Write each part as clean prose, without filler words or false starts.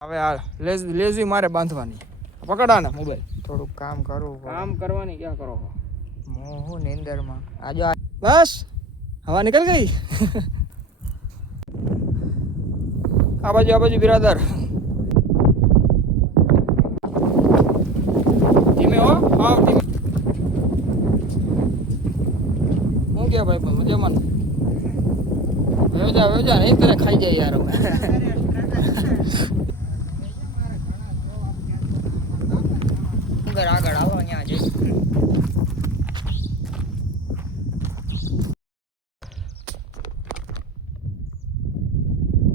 હવે આ લેઝી મારે બાંધવાની પકડાને મોબાઈલ થોડુંક કામ કરવું કામ કરવાની ક્યાં કરો હું નીંદરમાં આજો બસ હવા નીકળ ગઈ આ બાજુ બિરાદર ધીમે હો આવ ધીમે હું કે ભાઈ મજામાં વેજા નહીં તને ખાઈ જાય યાર હવે આગળ આવો અહીંયા જઈ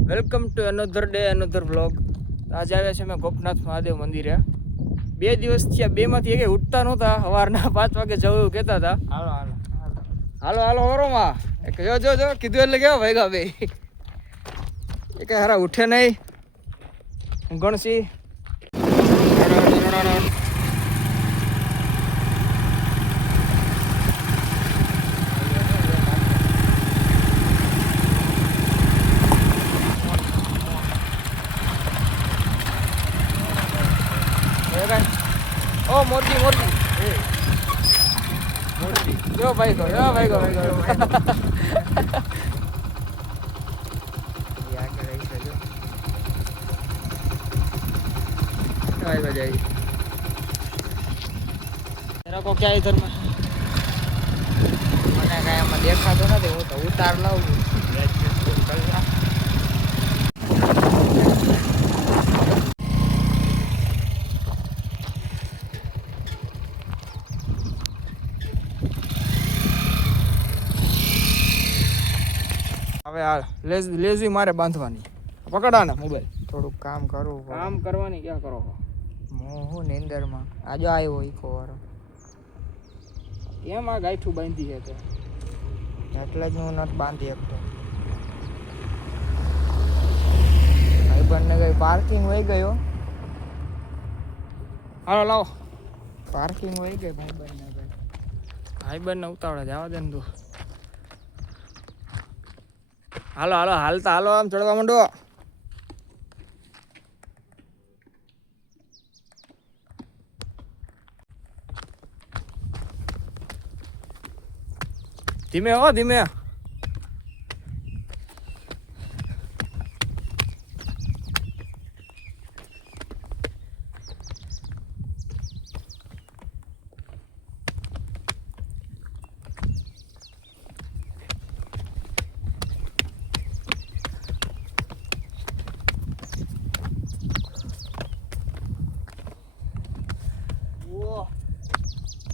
welcome to another day another vlog. આજે આવ્યા છે અમે ગોપનાથ મહાદેવ મંદિરે. 2 દિવસ થયા, 2 માંથી એક ઉઠતા નહોતા. સવારના 5 વાગે જવું એવું કહેતા હતા. હાલો વરોમાં એક જો કીધું એટલે કેવા ભાગ્યા બે એ કઈ હારા ઉઠે નહીં. ગણસી ઓ મોરજી જો ભાઈ ગો तेरा को क्या इधर में મને કાંઈ આમાં દેખાતું નથી. હું તો ઉતાર લાવું હવે આ લેઝી મારે બાંધવાની પકડાને મોબાઈલ થોડુંક કામ કરવું કામ કરવાની ક્યાં કરો હું નીંદરમાં આજો આવ્યો ઈકો વાળો એમ આ ગાયઠું બાંધી છે તે એટલે જ હું નથી બાંધી શકતો. ભાઈબંધને ગઈ પાર્કિંગ વહી ગયો. હાલો લાવો પાર્કિંગ વહી ગઈ ભાઈબંધને ગઈ. ભાઈબંધને ઉતાવળે જવા દે ને તું. હાલો હાલતા હાલો આમ ચડવા માંડો. ધીમે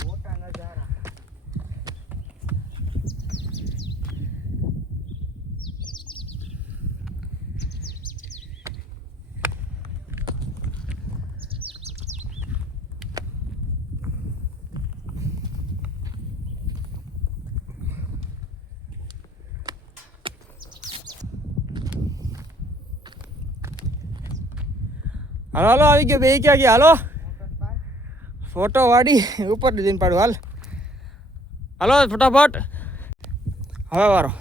મોટા નજારા. હાલો આવી ગયો બે ક્યાં ગયા હાલો ફોટો વાડી ઉપર જઈને પાડું હાલો ફટાફટ. હવે વારો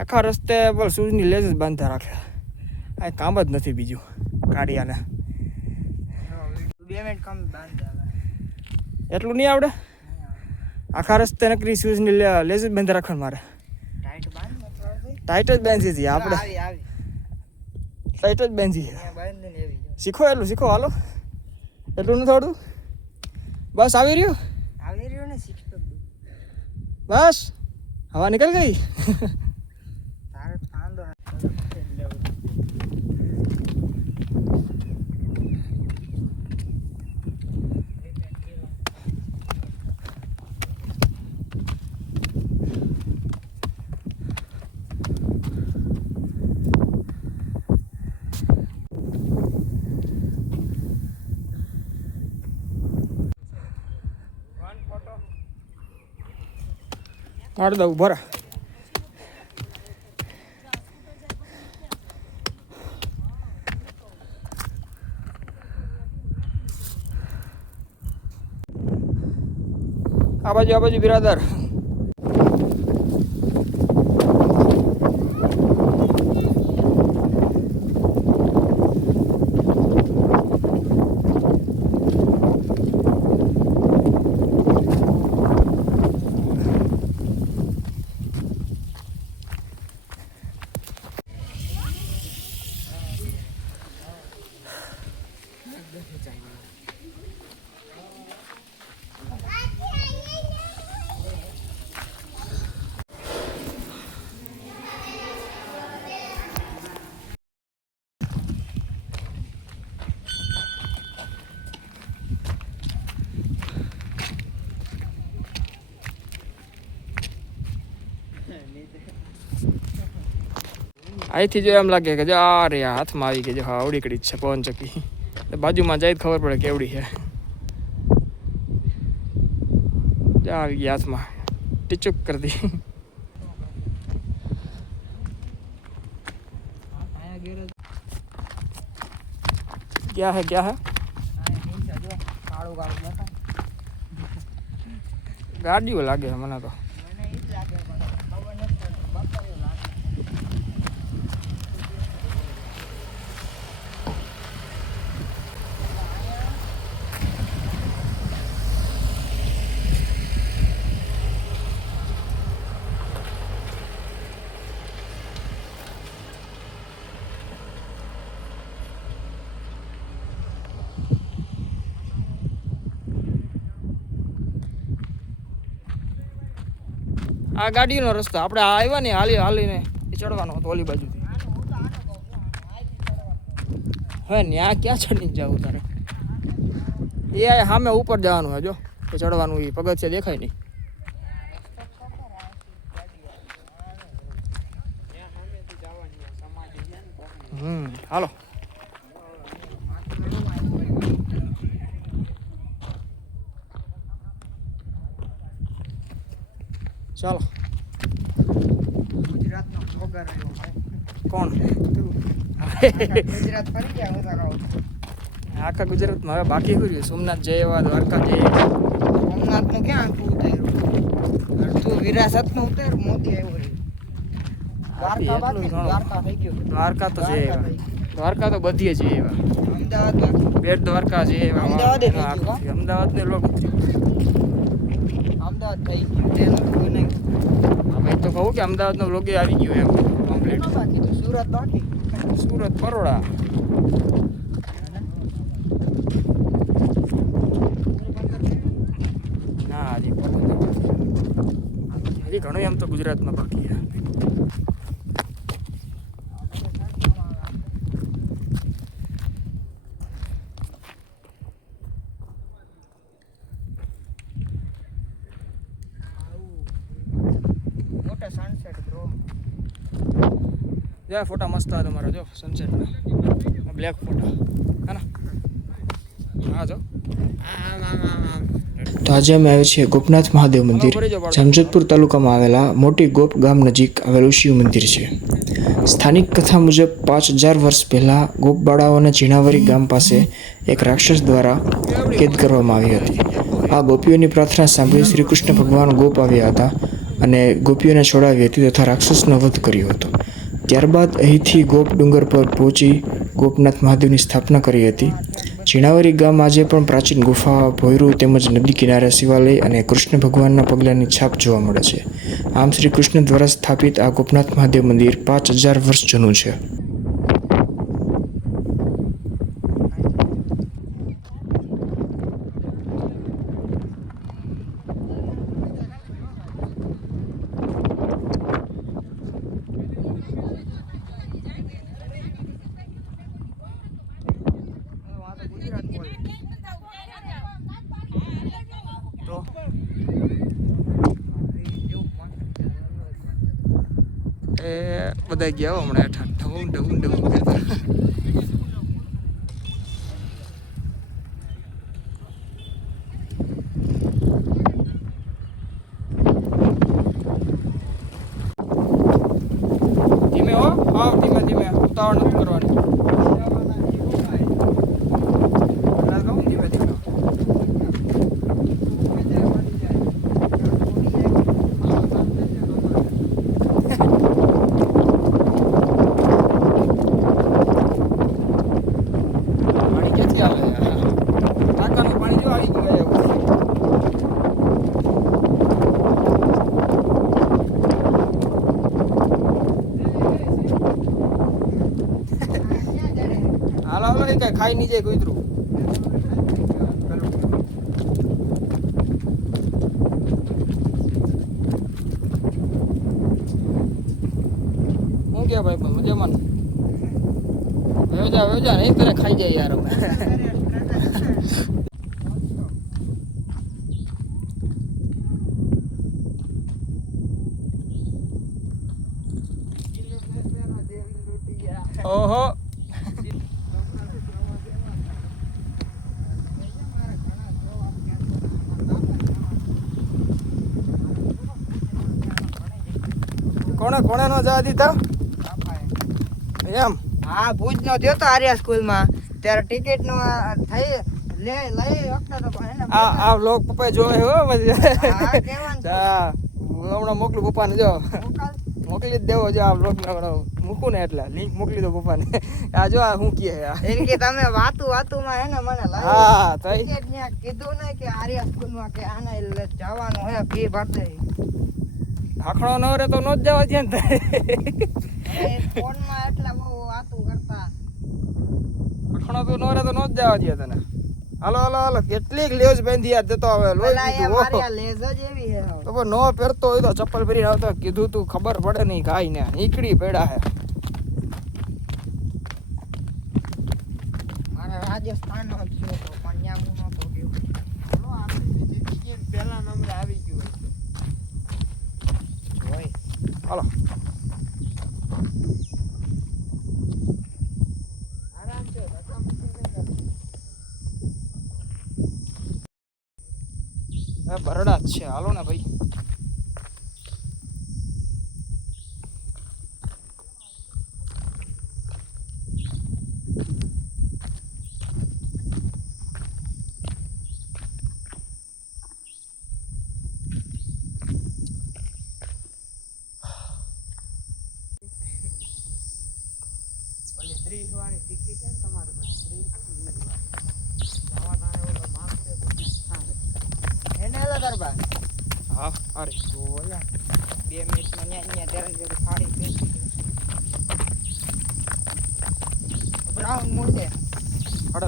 આખા રસ્તે બોલ શૂઝની લેસ જ બાંધતા રાખે. આ કામ જ નથી બીજું કાઢિયાને. 2 મિનિટ કમ બાંધ એટલું નહીં આવડે. આખા રસ્તે નકરી શૂઝની લેસ જ બાંધી રાખવાનું મારે. ટાઈટ બાંધ ટાઈટ જ બાંધી છે આપણે. ટાઈટ જ બાંધી છે. શીખો શીખો હાલો. એટલું નથી થોડું બસ આવી રહ્યું ને શીખતો બસ હવા નીકળ ગઈ. તારે ફાંદો કાઢ દઉં ભરા. આ બાજુ બિરાદર અહીંથી જો એમ લાગે કે જો આ રે હાથમાં આવી ગઈ જો હા અવડીકડી જ છે પવનચક્કી. બાજુમાં જાય ખબર પડે કેવડી છે. જા આવી ગઈ હાથમાં ટીચુક કરી દી. क्या है क्या है ગાડીઓ લાગે છે મને તો. આ ગાડીનો રસ્તો આપણે આવ્યા ને હાલીને ચડવાનો હતો ઓલી બાજુથી. હવે ત્યાં ક્યાં ચડીને જવું તારે? એ સામે ઉપર જવાનું હે જો એ ચડવાનું એ પગથિયા દેખાય નહીં. હાલો ચાલો. ગુજરાતનો વગર કોણ? ગુજરાત ફરી ગયા આખા ગુજરાતમાં હવે બાકી કર્યું સોમનાથ જય એવા દ્વારકા જય એવા. સોમનાથનું ક્યાં આખું ઉતાર્યું? અડધું વિરાસતનું ઉતાર્યું મોતી આવ્યો. દ્વારકા બાકી દ્વારકા થઈ ગયું. દ્વારકા તો જય એવા. દ્વારકા તો બધીએ જય એવા. અમદાવાદ બેટ દ્વારકા જય એવા. અમદાવાદ થઈ ગયું. અમદાવાદ ને લોકો અમદાવાદ થઈ ગયું. તેનું કોઈ નહીં. હવે તો કહું કે અમદાવાદનો વ્લોગ આવી ગયો એમ કમ્પ્લીટ. બાકી તો સુરત બાકી. સુરત બરોડા ના હજી હજી ઘણું એમ તો ગુજરાતમાં બાકી છે. મોટા સનસેટ બ્રો. જો ફોટા મસ્ત હતા તમારા જો સનસેટના બ્લેક ફોટા હે ને. હા જો તો આજે અમે આવ્યા છીએ ગોપનાથ મહાદેવ મંદિર. જામજોધપુર તાલુકામાં આવેલા મોટી ગોપ ગામ નજીક આવેલું શિવ મંદિર છે. સ્થાનિક કથા મુજબ 5000 વર્ષ પહેલાં ગોપબાળાઓના ઝીણાવરી ગામ પાસે એક રાક્ષસ દ્વારા કેદ કરવામાં આવી હતી. આ ગોપીઓની પ્રાર્થના સાંભળી શ્રી કૃષ્ણ ભગવાન ગોપ આવ્યા હતા અને ગોપીઓને છોડાવી હતી તથા રાક્ષસનો વધ કર્યો હતો. ત્યારબાદ અહીંથી ગોપ ડુંગર પર પહોંચી ગોપનાથ મહાદેવની સ્થાપના કરી હતી. ઝીણાવરી ગામ આજે પણ પ્રાચીન ગુફા, ભોયરું તેમજ નદી કિનારે શિવાલય અને કૃષ્ણ ભગવાનના પગલાંની છાપ જોવા મળે છે. આમ શ્રી કૃષ્ણ દ્વારા સ્થાપિત આ ગોપનાથ મહાદેવ મંદિર 5000 વર્ષ જૂનું છે. એ બધા ગયા હમણાં ઠવું ડવું ડવું કરતા. ધીમે હો આવ ધીમે ધીમે ઉતાવળ નથી કરવાની. ધીમે ધીમે હાલો હાલો એ કઈ ખાઈ નહીં જાય કૂતરું. કે ભાઈ પણ મજામાં વેજા નહીં તને ખાઈ જાય યાર અમે ઓહો કોણે નો જવા દીધા એમ હા ભુજ નો થયો તો આર્યા સ્કૂલ માં ત્યારે ટિકિટ નો થઈ લઈ વખત તો પણ એને આ લોક પપ્પા જોવે હો પછી હા કેવાનું હા હમણાં મોકલું પપ્પાને જો મોકલી જ દેવો જો આ બ્લોગ મૂકું ને એટલે લિંક મોકલી દો પપ્પાને આ જો આ શું કહે એને કે તમે વાતું માં હે ને મને લઈ હા તો ટિકિટ ન્યા કીધું ને કે આર્યા સ્કૂલ માં કે આને જવાનું હે ફી ભરતે આખણો ન રે તો નો જ જવા દે ને ફોન માં એટલા બહુ વાતું કરતા આખણો તો ન રે તો નો જ જવા દે તને હાલો કેટલીક લેજ બાંધી યાદ જતો હવે લોહી દીધું મારી આ લેઝ જ એવી હે તો પણ નો પહેરતો હોય તો ચપ્પલ પહેરીને આવતો કીધું તું ખબર પડે નહીં કાઈ ને નીકળી પડ્યા હે મારે રાજસ્થાન નો થયો તો પણ ન્યા હું નતો ગયો ચલો આપણી જિંદગી પહેલા નંબર આવી ગયો હોય હાલો આરામ છે બરડા જ છે હાલો ને ભાઈ ઓલી 30 વાળી ટિકિટ છે ને તમારે 30 વાળી ઓલો માગશે તો એને એલા દરબાર હા અરે બોલા 2 મિનિટમાં ન્યા ત્યારે જેવી ફાડી પેસી બ્રાઉન મોટે હડો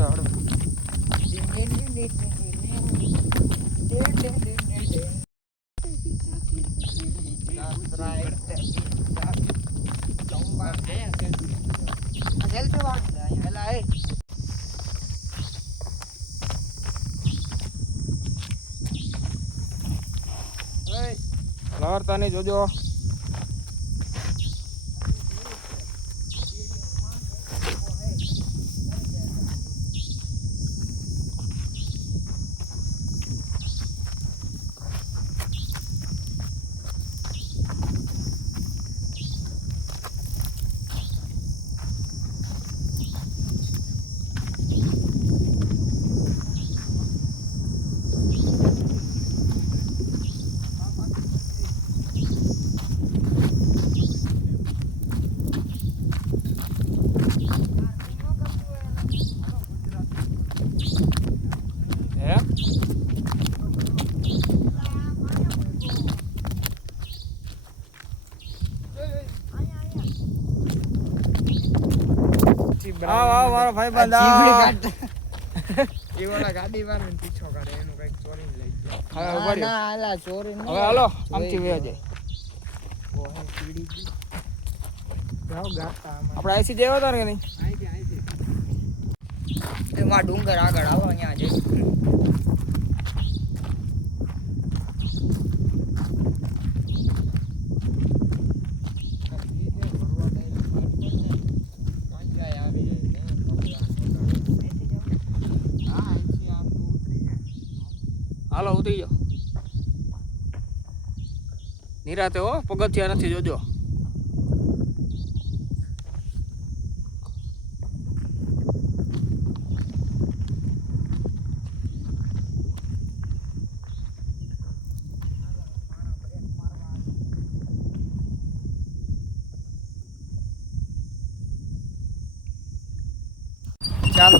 લહરતા નહીં જોજો આવ મારો ભાઈ બંધ એ વાળા ગાડી વાળાને પીછો કરે એનું કઈક ચોરીને લઈ ગયો હવે ઉભા રહ્યો. ના આલા ચોરી હવે હાલો આમથી વયા જાય ઓહે પીડી ગઈ જાવ ગાતા આપણે આઈસી દેવા હતા ને કે નહીં આઈથી એમાં ડુંગર આગળ આવો અહીંયા જઈ હાલો ઉતરી જાઓ નિરાતે હો પગથિયા નથી જોજો ચાલો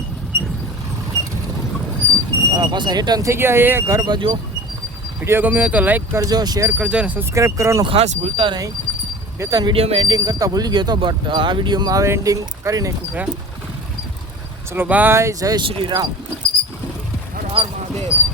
પાછા રિટર્ન થઈ ગયા એ ઘર બાજુ વિડીયો ગમ્યો હોય તો લાઈક કરજો શેર કરજો અને સબસ્ક્રાઈબ કરવાનું ખાસ ભૂલતા નહીં 2-3 વિડીયોમાં એન્ડિંગ કરતા ભૂલી ગયો હતો બટ આ વિડીયોમાં હવે એન્ડિંગ કરી નાખ્યું છે ચલો બાય જય શ્રી રામ હર હર મહાદેવ